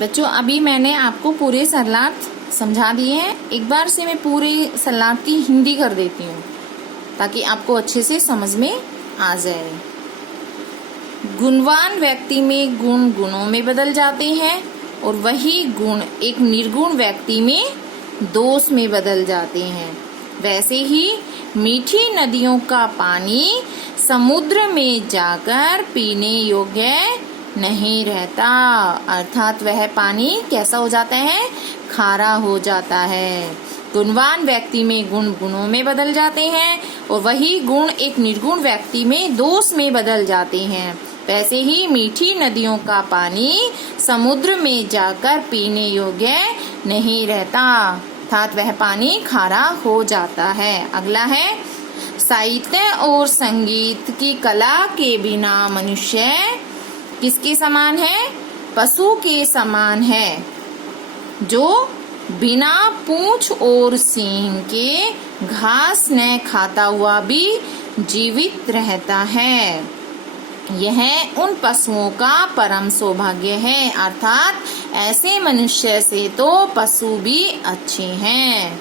बच्चों अभी मैंने आपको पूरे सरलार्थ समझा दिए हैं। एक बार से मैं पूरे सरलार्थ की हिंदी कर देती हूँ ताकि आपको अच्छे से समझ में आ जाए। गुणवान व्यक्ति में गुण गुणों में बदल जाते हैं और वही गुण एक निर्गुण व्यक्ति में दोष में बदल जाते हैं। वैसे ही मीठी नदियों का पानी समुद्र में जाकर पीने योग्य नहीं रहता, अर्थात वह पानी कैसा हो जाता है, खारा हो जाता है। गुणवान व्यक्ति में गुण गुणों में बदल जाते हैं और वही गुण एक निर्गुण व्यक्ति में दोष में बदल जाते हैं। वैसे ही मीठी नदियों का पानी समुद्र में जाकर पीने योग्य नहीं रहता, अर्थात वह पानी खारा हो जाता है। अगला है, साहित्य और संगीत की कला के बिना मनुष्य किसके समान है, पशु के समान है, जो बिना पूंछ और सींग के घास न खाता हुआ भी जीवित रहता है। यह उन पशुओं का परम सौभाग्य है, अर्थात ऐसे मनुष्य से तो पशु भी अच्छे हैं।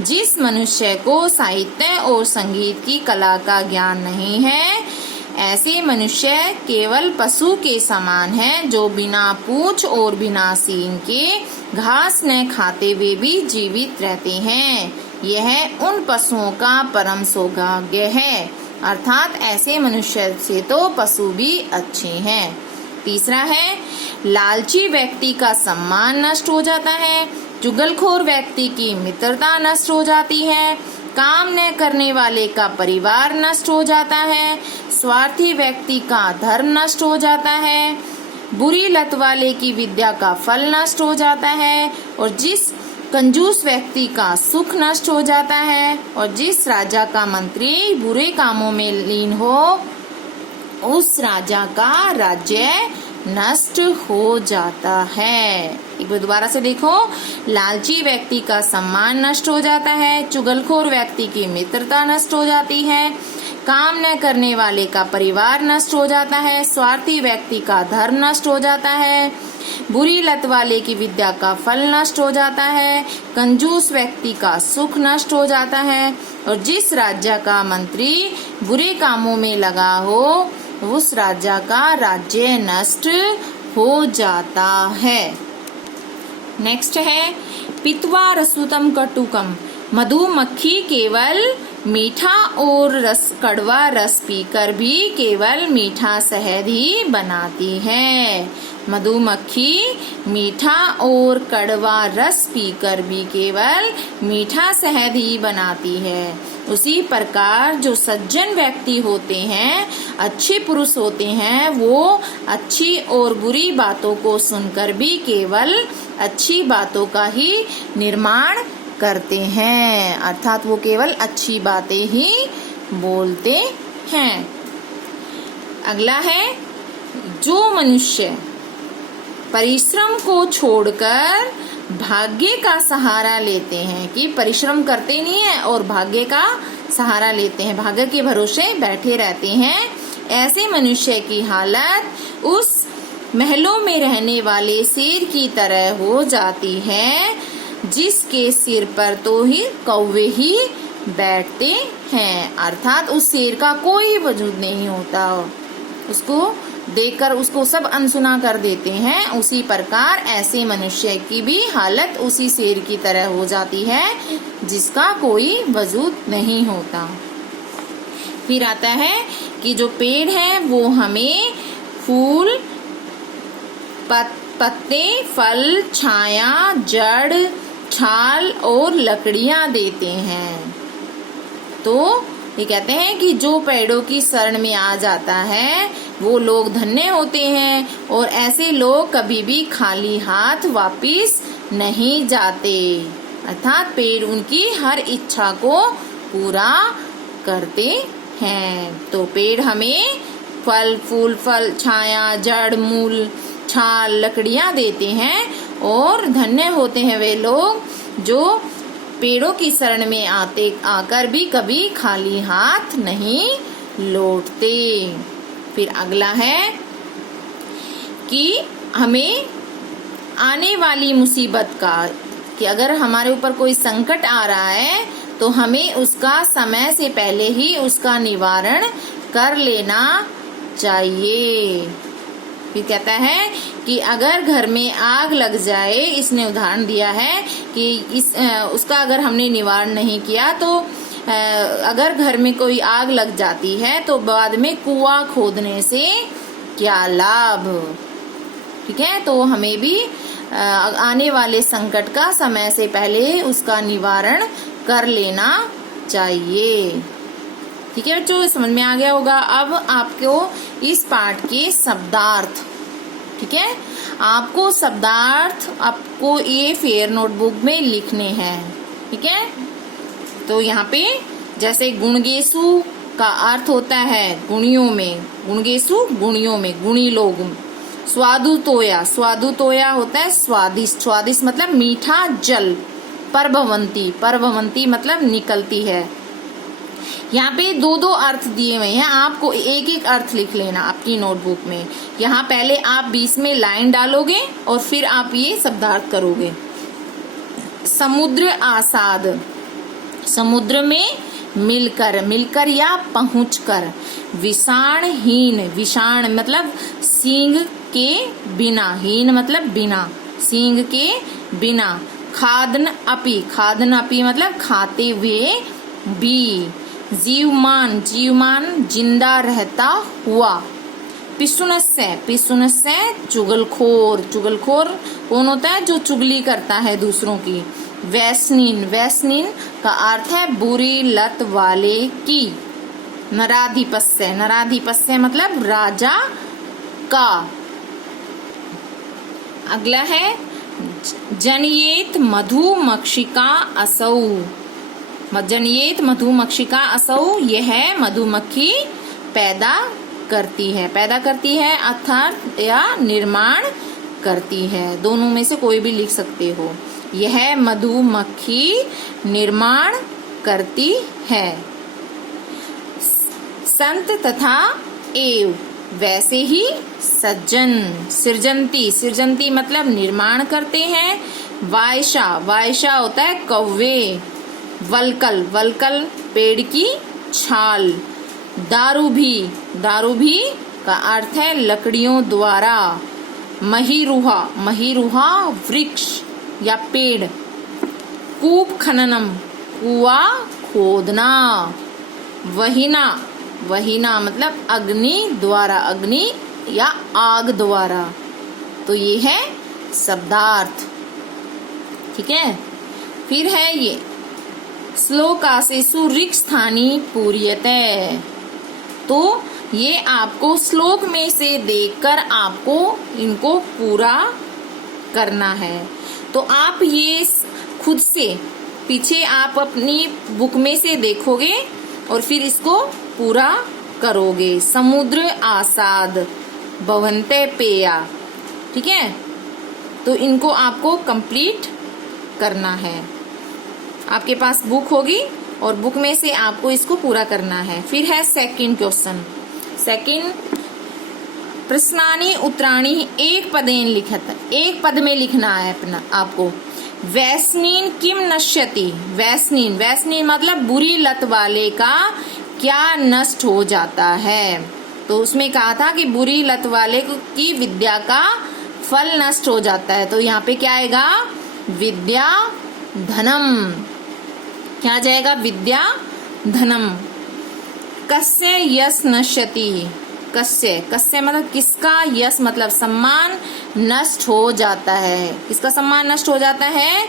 जिस मनुष्य को साहित्य और संगीत की कला का ज्ञान नहीं है, ऐसे मनुष्य केवल पशु के समान है, जो बिना पूंछ और बिना सींग के घास न खाते हुए भी जीवित रहते हैं। यह उन पशुओं का परम सौभाग्य है, अर्थात ऐसे मनुष्य से तो पशु भी अच्छे हैं। तीसरा है, लालची व्यक्ति का सम्मान नष्ट हो जाता है, चुगलखोर व्यक्ति की मित्रता नष्ट हो जाती है, काम न करने वाले का परिवार नष्ट हो जाता है, स्वार्थी व्यक्ति का धर्म नष्ट हो जाता है, बुरी लत वाले की विद्या का फल नष्ट हो जाता है, और जिस कंजूस व्यक्ति का सुख नष्ट हो जाता है, और जिस राजा का मंत्री बुरे कामों में लीन हो, उस राजा का राज्य नष्ट हो जाता है। एक बार दोबारा से देखो, लालची व्यक्ति का सम्मान नष्ट हो जाता है, चुगलखोर व्यक्ति की मित्रता नष्ट हो जाती है, काम न करने वाले का परिवार नष्ट हो जाता है, स्वार्थी व्यक्ति का धर्म नष्ट हो जाता है, बुरी लत वाले की विद्या का फल नष्ट हो जाता है, कंजूस व्यक्ति का सुख नष्ट हो जाता है, और जिस राज्य का मंत्री बुरे कामों में लगा हो, उस राजा का राज्य नष्ट हो जाता है। नेक्स्ट है, पित्वा रसुतम कटुकम, मधुमक्खी केवल मीठा और कड़वा रस पीकर भी केवल मीठा शहद ही बनाती है। मधुमक्खी मीठा और कड़वा रस पीकर भी केवल मीठा शहद ही बनाती है। उसी प्रकार जो सज्जन व्यक्ति होते हैं, अच्छे पुरुष होते हैं, वो अच्छी और बुरी बातों को सुनकर भी केवल अच्छी बातों का ही निर्माण करते हैं, अर्थात वो केवल अच्छी बातें ही बोलते हैं। अगला है, जो मनुष्य परिश्रम को छोड़कर भाग्य का सहारा लेते हैं, कि परिश्रम करते नहीं है और भाग्य का सहारा लेते हैं, भाग्य के भरोसे बैठे रहते हैं, ऐसे मनुष्य की हालत उस महलों में रहने वाले शेर की तरह हो जाती है, जिसके सिर पर तो ही कौवे ही बैठते हैं, अर्थात उस शेर का कोई वजूद नहीं होता, उसको देखकर उसको सब अनसुना कर देते हैं। उसी प्रकार ऐसे मनुष्य की भी हालत उसी शेर की तरह हो जाती है, जिसका कोई वजूद नहीं होता। फिर आता है कि जो पेड़ है वो हमें फूल, पत्ते, फल, छाया, जड़, छाल और लकड़ियां देते हैं। तो ये कहते हैं कि जो पेड़ों की शरण में आ जाता है वो लोग धन्य होते हैं, और ऐसे लोग कभी भी खाली हाथ वापिस नहीं जाते, अर्थात पेड़ उनकी हर इच्छा को पूरा करते हैं। तो पेड़ हमें फल, फूल, फल, छाया, जड़, मूल, छाल, लकड़ियां देते हैं, और धन्य होते हैं वे लोग जो पेड़ों की शरण में आकर भी कभी खाली हाथ नहीं लौटते। फिर अगला है कि हमें आने वाली मुसीबत का, कि अगर हमारे ऊपर कोई संकट आ रहा है तो हमें उसका समय से पहले ही उसका निवारण कर लेना चाहिए। फिर कहता है कि अगर घर में आग लग जाए, इसने उदाहरण दिया है कि उसका अगर हमने निवारण नहीं किया तो अगर घर में कोई आग लग जाती है तो बाद में कुआं खोदने से क्या लाभ। ठीक है, तो हमें भी आने वाले संकट का समय से पहले उसका निवारण कर लेना चाहिए। ठीक है बच्चों, समझ में आ गया होगा। अब आपको इस पाठ के शब्दार्थ, ठीक है, आपको शब्दार्थ आपको ये फेयर नोटबुक में लिखने हैं। ठीक है, तो यहाँ पे जैसे गुणगेशु का अर्थ होता है गुणियों में, गुणगेशु गुणियों में, गुणी लोग। स्वादुतोया, स्वादुतोया होता है स्वादिष्ट, स्वादिष्ट मतलब मीठा जल। परभवंती, परभवंती मतलब निकलती है। यहाँ पे दो दो अर्थ दिए हुए हैं, आपको एक एक अर्थ लिख लेना आपकी नोटबुक में। यहाँ पहले आप बीच में लाइन डालोगे और फिर आप ये शब्दार्थ करोगे। समुद्र आसाद, समुद्र में मिलकर, मिलकर या पहुंचकर। विषाणहीन, विषाण मतलब सींग के बिना, हीन मतलब बिना, सींग के बिना। खादन अपी, खादन अपी मतलब खाते हुए भी। जीवमान, जीवमान जिंदा रहता हुआ। पिसुनस्य, पिसुनस्य चुगलखोर, चुगलखोर कौन होता है? जो चुगली करता है दूसरों की। वैसनीन, वैसनीन का अर्थ है बुरी लत वाले की। नराधिपस्य, नराधिपस्य मतलब राजा का। अगला है जनयेत मधुमक्षिका असौ, जनयेत मधुमक्षिका असौ, यह मधुमक्खी पैदा करती है, पैदा करती है अर्थात या निर्माण करती है, दोनों में से कोई भी लिख सकते हो। यह मधुमक्खी निर्माण करती है। संत तथा एव, वैसे ही सज्जन। सृजंती, सृजंती मतलब निर्माण करते हैं। वायशा, वायशा होता है कौवे। वलकल, वलकल पेड़ की छाल। दारूभी, दारूभी का अर्थ है लकड़ियों द्वारा। महिरुहा, महिरुहा वृक्ष या पेड़। कूप खननम, कुआं खोदना। वहीना, वहीना मतलब अग्नि द्वारा, अग्नि या आग द्वारा। तो ये है शब्दार्थ। ठीक है, फिर है ये श्लोकासेषु ऋक्स्थानी पूर्यते। तो ये आपको श्लोक में से देखकर आपको इनको पूरा करना है। तो आप ये खुद से पीछे आप अपनी बुक में से देखोगे और फिर इसको पूरा करोगे। समुद्र आसाद, भवन्ते पेया। ठीक है, तो इनको आपको कंप्लीट करना है। आपके पास बुक होगी और बुक में से आपको इसको पूरा करना है। फिर है सेकंड क्वेश्चन। सेकंड, प्रश्नानि उत्तराणि एक पदेन लिखत, एक पद में लिखना है अपना आपको। वैसनीन किम नश्यति, वैसनीन, वैसनीन मतलब बुरी लत वाले का क्या नष्ट हो जाता है। तो उसमें कहा था कि बुरी लत वाले की विद्या का फल नष्ट हो जाता है। तो यहाँ पे क्या आएगा? विद्या धनम। क्या आ जाएगा? विद्या धनम। कस्य यश नश्यति, कस्य, कस्य मतलब किसका, यश मतलब सम्मान नष्ट हो जाता है। किसका सम्मान नष्ट हो जाता है?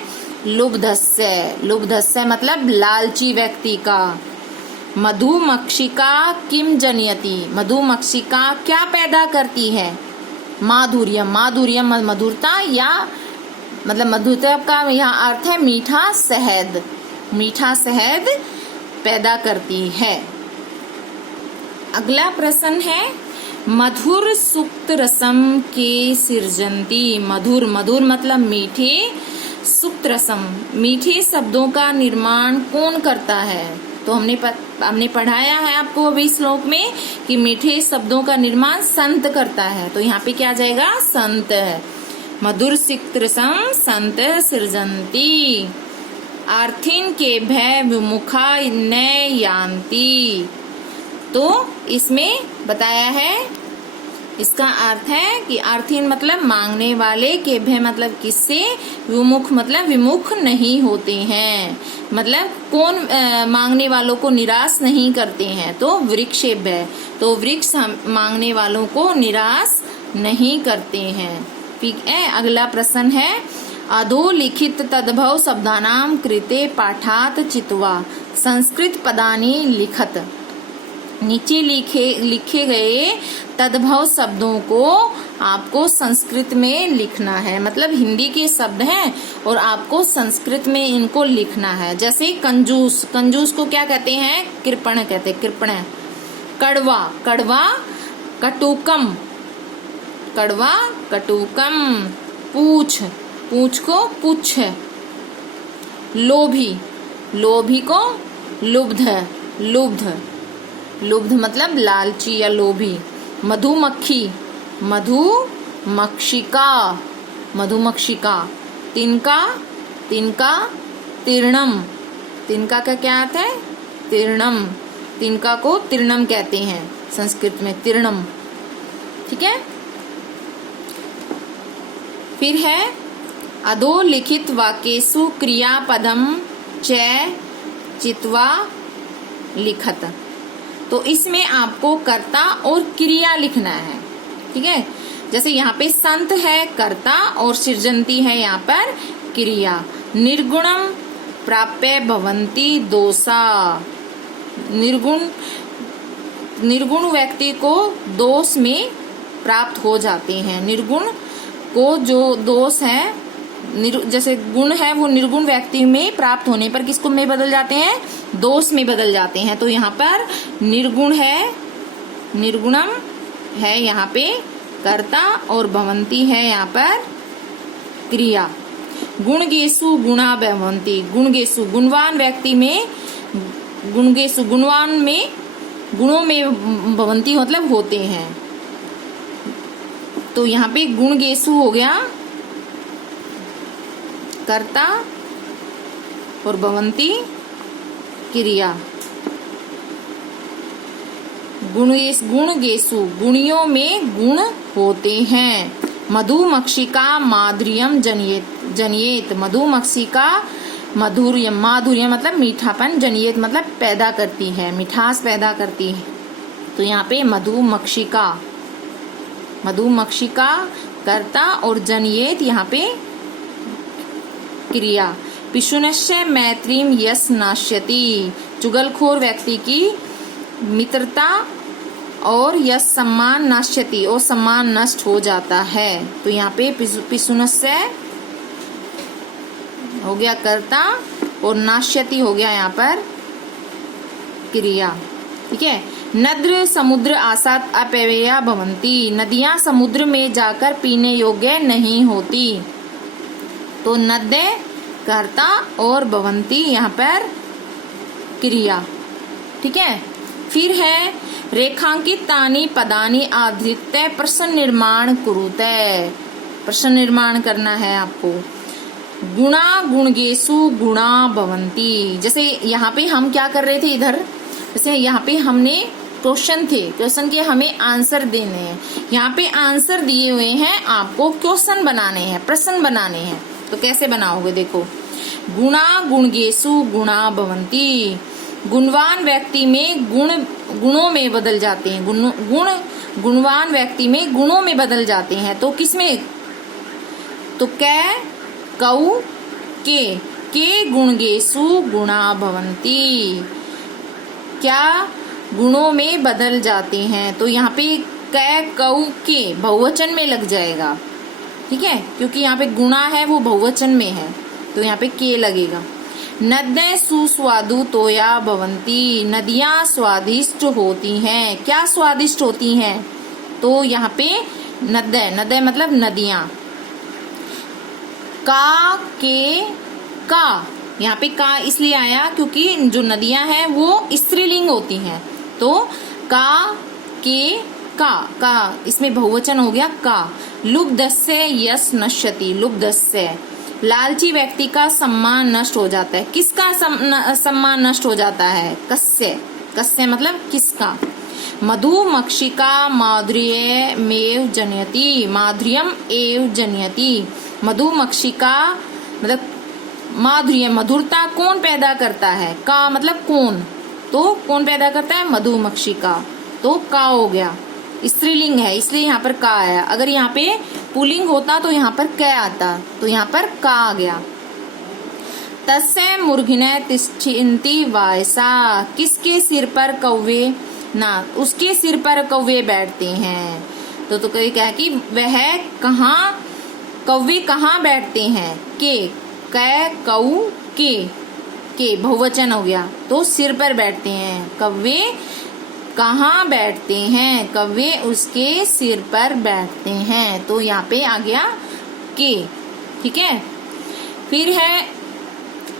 लुब्धस्य, लुब्धस्य मतलब लालची व्यक्ति का। मधुमक्षिका किम जनयति, मधुमक्षिका क्या पैदा करती है? माधुर्यम, माधुर्यम मधुरता या मतलब मधुरता का यहाँ अर्थ है मीठा शहद, मीठा शहद पैदा करती है। अगला प्रश्न है मधुर सुक्त रसम के सृजंती। मधुर, मधुर मतलब मीठे, सुक्त रसम मीठे शब्दों का निर्माण कौन करता है? तो हमने पढ़ाया है आपको अभी श्लोक में कि मीठे शब्दों का निर्माण संत करता है। तो यहाँ पे क्या आ जाएगा? संत है। मधुर सिक्तृसं संत सृजन्ति, आर्थिन के भय विमुखा न यान्ति। तो इसमें बताया है, इसका अर्थ है कि आर्थिन मतलब मांगने वाले, के भय मतलब किससे, विमुख मतलब विमुख नहीं होते हैं, मतलब कौन मांगने वालों को निराश नहीं करते हैं, तो वृक्ष भय, तो वृक्ष मांगने वालों को निराश नहीं करते हैं। ठीक है, अगला प्रश्न है अधोलिखित तद्भव शब्दानाम कृते पाठात चित्वा संस्कृत पदानि लिखत। नीचे लिखे गए तद्भव शब्दों को आपको संस्कृत में लिखना है, मतलब हिंदी के शब्द हैं और आपको संस्कृत में इनको लिखना है। जैसे कंजूस, कंजूस को क्या कहते हैं, कृपण कहते हैं, कृपण। कड़वा, कड़वा कटुकम, कड़वा कटुकम। पूछ, पूछ को पुच्छ। लोभी, लोभी को लुब्ध, लुब्ध, लुब्ध मतलब लालची या लोभी। मधुमक्खी, मधुमक्षिका, मधुमक्षिका। तिनका, तिनका तीर्णम, तिनका का क्या अर्थ है, तीर्णम, तिनका को तीर्णम कहते हैं संस्कृत में, तीर्णम। ठीक है, फिर है अधोलिखित वाक्येषु क्रियापदम च चित्वा लिखत। तो इसमें आपको कर्ता और क्रिया लिखना है। ठीक है, जैसे यहाँ पे संत है कर्ता और सृजन्ति है यहाँ पर क्रिया। निर्गुणम प्राप्य भवन्ति दोषा, निर्गुण, निर्गुण व्यक्ति को दोष में प्राप्त हो जाते हैं। निर्गुण को जो दोष है, जैसे गुण है वो निर्गुण व्यक्ति में प्राप्त होने पर किसको में बदल जाते हैं, दोष में बदल जाते हैं। तो यहाँ पर निर्गुण है, निर्गुणम है यहाँ पे कर्ता और भवन्ति है यहाँ पर क्रिया। गुणगेसु गुणा भवन्ति, गुणगेसु गुणवान व्यक्ति में, गुणगेसु गुणवान में, गुणों में भवन्ति मतलब होते हैं। तो यहाँ पे गुणगेसु हो गया कर्ता और भवन्ति क्रिया। गुणगेसु गुणियों में गुण होते हैं। मधुमक्षिका माधुर्यम जनियेत, जनियेत मधुमक्षिका माधुर्यम, माधुर्य मतलब मीठापन, जनियेत मतलब पैदा करती है, मिठास पैदा करती है। तो यहाँ पे मधुमक्षिका, मधुमक्षिका कर्ता और जनियेत यहाँ पे क्रिया। पिशुनस्य मैत्रीम यस नाश्यति, चुगलखोर व्यक्ति की मित्रता और यस सम्मान नाश्यति, और सम्मान नष्ट हो जाता है। तो यहाँ पे पिशुनस्य हो गया कर्ता और नाश्यति हो गया यहाँ पर क्रिया। ठीक है, नद्र समुद्र आसात अपेया भवन्ति, नदियां समुद्र में जाकर पीने योग्य नहीं होती। तो नद्य कर्ता और भवन्ति यहाँ पर क्रिया। ठीक है, फिर है रेखांकित तानि पदानि आधृत्य प्रश्न निर्माण कुरुते, प्रश्न निर्माण करना है आपको। गुणा गुणगेसु गुणा भवन्ति, जैसे यहाँ पे हम क्या कर रहे थे इधर, जैसे यहाँ पे हमने क्वेश्चन थे, क्वेश्चन के हमें आंसर देने हैं, यहाँ पे आंसर दिए हुए हैं, आपको क्वेश्चन बनाने हैं, प्रश्न बनाने हैं। तो कैसे बनाओगे, देखो गुणा गुणगेसु गुणा भवन्ति, गुणवान व्यक्ति में गुण गुणों में बदल जाते हैं, गुण गुणवान व्यक्ति में गुणों में बदल जाते हैं। तो किसमें, तो कै कौ के गुणगेसु गुणा भवन्ति, क्या गुणों में बदल जाते हैं। तो यहाँ पे कै कौ के बहुवचन में लग जाएगा। ठीक है, क्योंकि यहाँ पे गुणा है वो बहुवचन में है, तो यहाँ पे के लगेगा। नद्य सुस्वादु तोया भवन्ति, नदियां स्वादिष्ट होती हैं। क्या स्वादिष्ट होती हैं, तो यहाँ पे नद्य, नद्य मतलब नदियां। का यहाँ पे का इसलिए आया क्योंकि जो नदियां हैं वो स्त्रीलिंग होती हैं। तो का के का इसमें बहुवचन हो गया का। लुब्धस्य यश नश्यति, लुब्धस्य लालची व्यक्ति का सम्मान नष्ट हो जाता है। किसका सम्मान नष्ट हो जाता है? कस्य, कस्य मतलब किसका। मधुमक्षिका माधुर्यमेव जनयति, माधुर्यम एव जनयति। मधुमक्षिका मतलब माधुर्य, मधुरता कौन पैदा करता है? का मतलब कौन, तो कौन पैदा करता है? मधुमक्षिका, तो का हो गया। स्त्रीलिंग है इसलिए यहाँ पर का आया। अगर यहाँ पे पुल्लिंग होता तो यहाँ पर कै आता, तो यहाँ पर का आ गया। तस्य मूर्घिने तिष्ठन्ति वायसा, किसके सिर पर कौवे ना, उसके सिर पर कौवे बैठते हैं। तो कोई कहे कि वह कहाँ, कौवे कहाँ बैठते हैं? के, कै कौ के बहुवचन हो गया, तो सिर पर बैठते हैं। कौवे कहाँ बैठते हैं? कौवे उसके सिर पर बैठते हैं, तो यहाँ पे आ गया के। ठीक है, फिर है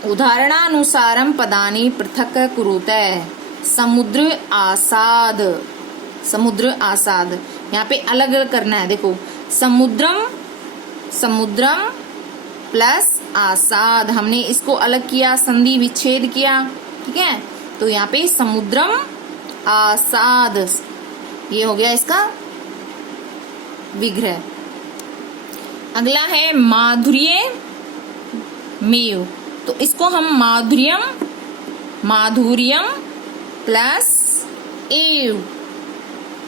उदाहरणानुसारम पदानि पृथक कुरुते। समुद्र आसाद, समुद्र आसाद यहाँ पे अलग अलग करना है। देखो समुद्रम, समुद्रम प्लस आसाद, हमने इसको अलग किया, संधि विच्छेद किया। ठीक है, तो यहाँ पे समुद्रम आसाद ये हो गया इसका विग्रह। अगला है माधुर्य मेव, तो इसको हम माधुर्यम, माधुर्यम प्लस एव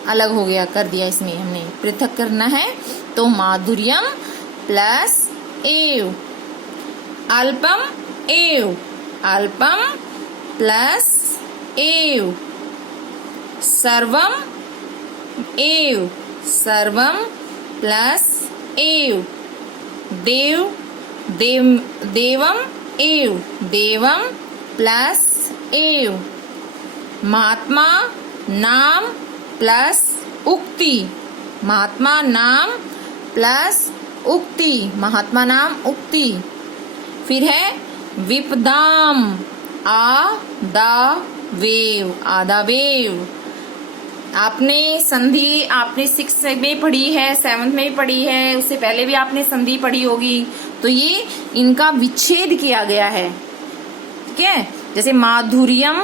अलग हो गया, कर दिया इसमें हमने, पृथक करना है। तो माधुर्यम प्लस एव, अल्पम एव, अल्पम प्लस एव, सर्वम एव, सर्वम प्लस एव, देव, देवम एव, देवम प्लस एव, महात्मा नाम प्लस उक्ति, महात्मा नाम प्लस उक्ति, महात्मा नाम उक्ति। फिर है विपदाम, आदा वेव, आदा वेव। आपने संधि आपने 6 में पढ़ी है, 7th में भी पढ़ी है, उससे पहले भी आपने संधि पढ़ी होगी। तो ये इनका विच्छेद किया गया है। ठीक है, जैसे माधुर्यम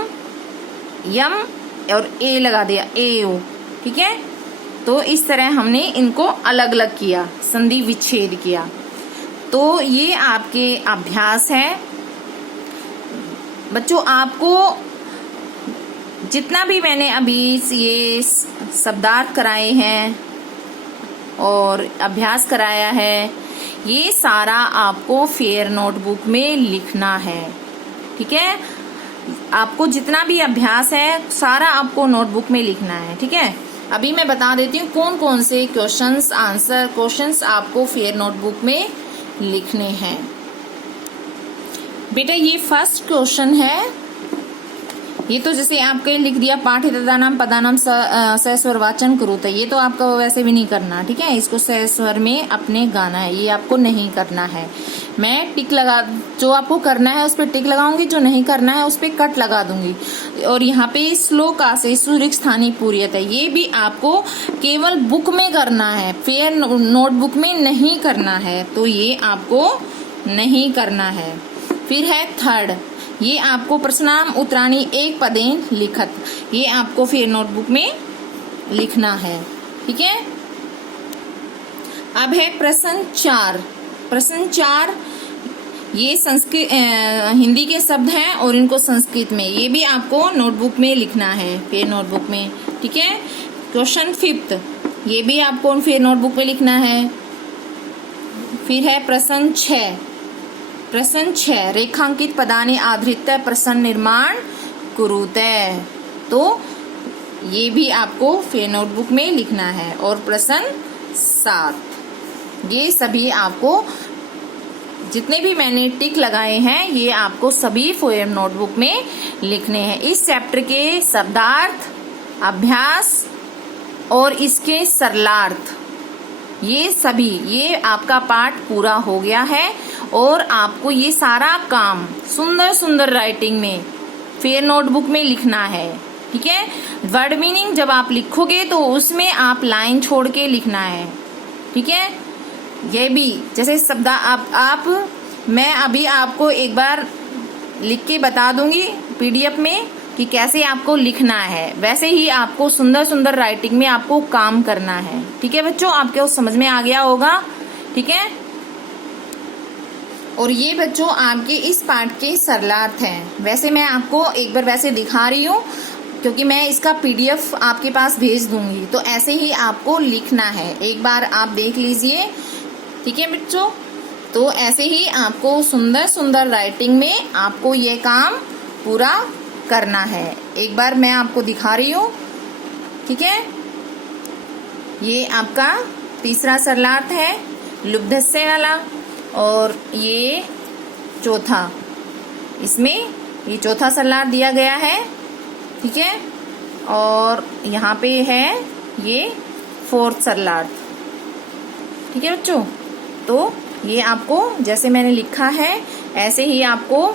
यम और ए लगा दिया एव। ठीक है, तो इस तरह हमने इनको अलग अलग किया, संधि विच्छेद किया। तो ये आपके अभ्यास है बच्चों। आपको जितना भी मैंने अभी ये शब्दार्थ कराए हैं और अभ्यास कराया है, ये सारा आपको फेयर नोटबुक में लिखना है। ठीक है, आपको जितना भी अभ्यास है सारा आपको नोटबुक में लिखना है। ठीक है, अभी मैं बता देती हूँ कौन कौन से क्वेश्चंस, आंसर क्वेश्चंस आपको फेयर नोटबुक में लिखने हैं। बेटा ये फर्स्ट क्वेश्चन है, ये तो जैसे आपके लिख दिया पाठ्यतदानाम पदानाम सस्वर वाचन करूता, ये तो आपको वैसे भी नहीं करना। ठीक है, इसको सस्वर में अपने गाना है, ये आपको नहीं करना है। मैं टिक लगा, जो आपको करना है उस पर टिक लगाऊंगी, जो नहीं करना है उस पर कट लगा दूंगी। और यहाँ पे श्लोक से सुरिक स्थानीय पूर्यत है, ये भी आपको केवल बुक में करना है, फेयर नोटबुक में नहीं करना है, तो ये आपको नहीं करना है। फिर है थर्ड, ये आपको प्रश्नाम उत्तराणी एक पदेन लिखत, ये आपको फिर नोटबुक में लिखना है। ठीक है, अब है प्रश्न 4। प्रश्न 4 ये संस्कृत हिंदी के शब्द हैं और इनको संस्कृत में, ये भी आपको नोटबुक में लिखना है, फिर नोटबुक में। ठीक है, क्वेश्चन 5 ये भी आपको फिर नोटबुक में लिखना है। फिर है प्रश्न 6। प्रश्न 6 रेखांकित पदानि आधृत प्रश्न निर्माण कुरुते, तो ये भी आपको फिर नोटबुक में लिखना है। और प्रश्न 7 ये सभी आपको जितने भी मैंने टिक लगाए हैं ये आपको सभी फेयर नोटबुक में लिखने हैं। इस चैप्टर के शब्दार्थ, अभ्यास और इसके सरलार्थ, ये सभी, ये आपका पाठ पूरा हो गया है। और आपको ये सारा काम सुंदर सुंदर राइटिंग में फेयर नोटबुक में लिखना है। ठीक है। वर्ड मीनिंग जब आप लिखोगे तो उसमें आप लाइन छोड़ के लिखना है, ठीक है। ये भी जैसे शब्द मैं अभी आपको एक बार लिख के बता दूंगी पीडीएफ में कि कैसे आपको लिखना है, वैसे ही आपको सुंदर सुंदर राइटिंग में आपको काम करना है, ठीक है बच्चों। आपके समझ में आ गया होगा, ठीक है। और ये बच्चों आपके इस पाठ के सरलार्थ हैं। वैसे मैं आपको एक बार वैसे दिखा रही हूँ क्योंकि मैं इसका पीडीएफ आपके पास भेज दूंगी, तो ऐसे ही आपको लिखना है। एक बार आप देख लीजिए, ठीक है बच्चों। तो ऐसे ही आपको सुंदर सुंदर राइटिंग में आपको ये काम पूरा करना है। एक बार मैं आपको दिखा रही हूँ, ठीक है। ये आपका तीसरा सरलार्थ है लुब्धस्य वाला, और ये चौथा, इसमें ये चौथा सरलार्थ दिया गया है, ठीक है। और यहाँ पे है ये फोर्थ सरलार्थ, ठीक है बच्चों। तो ये आपको जैसे मैंने लिखा है ऐसे ही आपको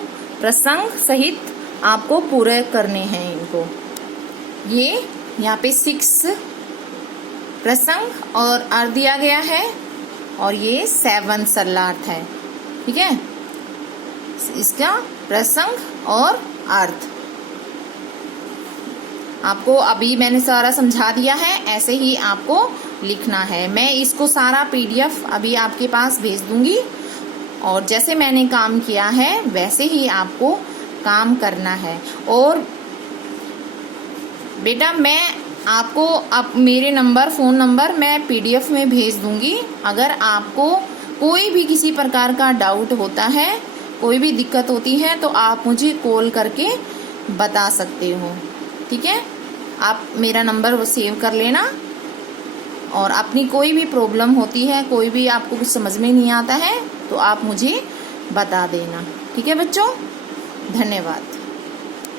प्रसंग सहित आपको पूरे करने हैं इनको। ये यहाँ पे 6 प्रसंग और अर्थ दिया गया है, और ये 7 सरलार्थ है, ठीक है। इसका प्रसंग और अर्थ आपको अभी मैंने सारा समझा दिया है, ऐसे ही आपको लिखना है। मैं इसको सारा पीडीएफ अभी आपके पास भेज दूंगी, और जैसे मैंने काम किया है वैसे ही आपको काम करना है। और बेटा मैं आपको अब मेरे फ़ोन नंबर मैं पीडीएफ में भेज दूंगी। अगर आपको कोई भी किसी प्रकार का डाउट होता है, कोई भी दिक्कत होती है, तो आप मुझे कॉल करके बता सकते हो, ठीक है। आप मेरा नंबर सेव कर लेना, और अपनी कोई भी प्रॉब्लम होती है, कोई भी आपको कुछ समझ में नहीं आता है, तो आप मुझे बता देना, ठीक है बच्चों। धन्यवाद।